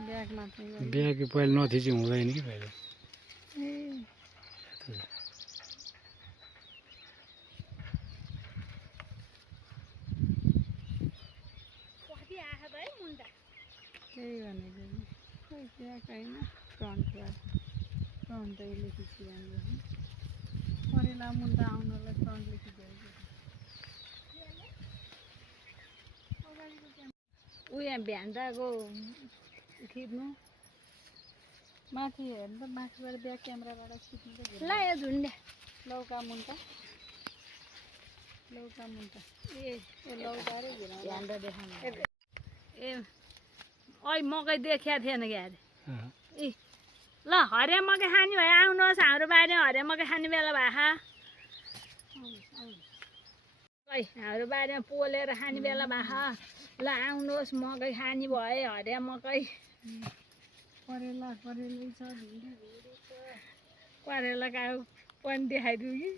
bag मात्रै bag पहिले नथिची हुँदैन कि पहिले त्यही भनेको नि खोइ ब्याग होइन फ्रन्टैले खिचिरहनु परेला मुन्टा आउनलाई फ्रन्टले खिचेको ऊ यहाँ भ्यान्डाको खिच्नु माथि हेर्नु त माथिबाट ब्याक क्यामेराबाट खिच्नु त ल यो झुन्ड्या लौका मुन्टा ए लौका र भ्यान्डा देखाउनु ए ओइ मकै देखिया थिएन क्या अरे ए ल हरिया मकै खाने भए आउनुहोस् हाम्रो बारीमा हरिया मकै खाने बेला भए ओइ हाम्रो बारीमा पोलेर खाने बेला भए ल आउनुहोस् मकै खाने भए हरिया मकै करेला छ करेला काउ पनि देखाइदिउँ कि